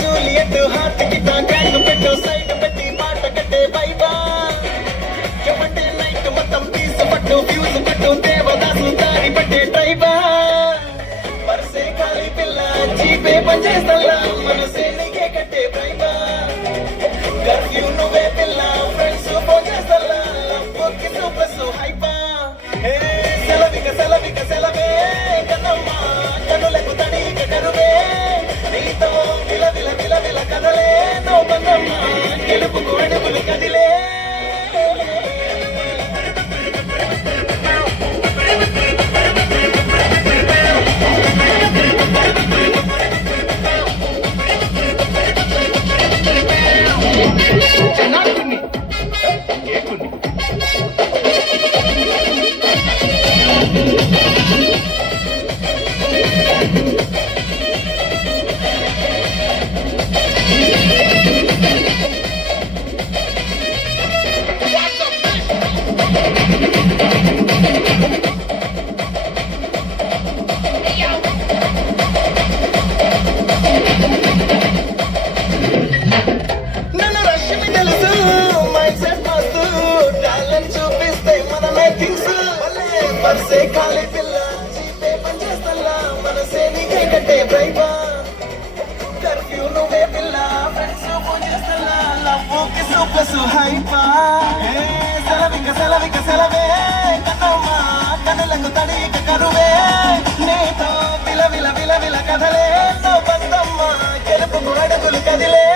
Juliet heart కి టాటాకు పెట్టు side పెట్టి పాట కట్టే బైబా చెమంటే నైట్ మొత్తం తీసు పట్టు ఫ్యూజ్ పట్టు దేవదాసు దారి పట్టే డ్రైవా పర్సే ఖాళీ పిల్ల జీపే పనిచేస్తల్లా మనసే నీకే కట్టే డ్రైవా కర్ఫ్యూ నువ్వే పిల్ల ఫ్రెండ్స్ ఫోన్ చేస్తల్లా లవ్ సూపర్ హైపా సెలవే కన్నమ్మ కనులకు తడిక కరువే నీతో విల విల విల విల కదలే నో బందమ్మ గెలుపుకు అడుగులు కదిలే పర్సే ఖాళీ పిల్ల జీపే పనిచేస్తల్లా మనసే నీకే కట్టే డ్రైవా కర్ఫ్యూ నువ్వే పిల్ల ఫ్రెండ్స్ ఫోన్ చేస్తల్లా లవ్ కి సూపర్ హైపా సెలవే కన్నమ్మ కనులకు తడిక కరువే నీతో విల విల విల విల కదలే నో బందమ్మ గెలుపుకు అడుగులు కదిలే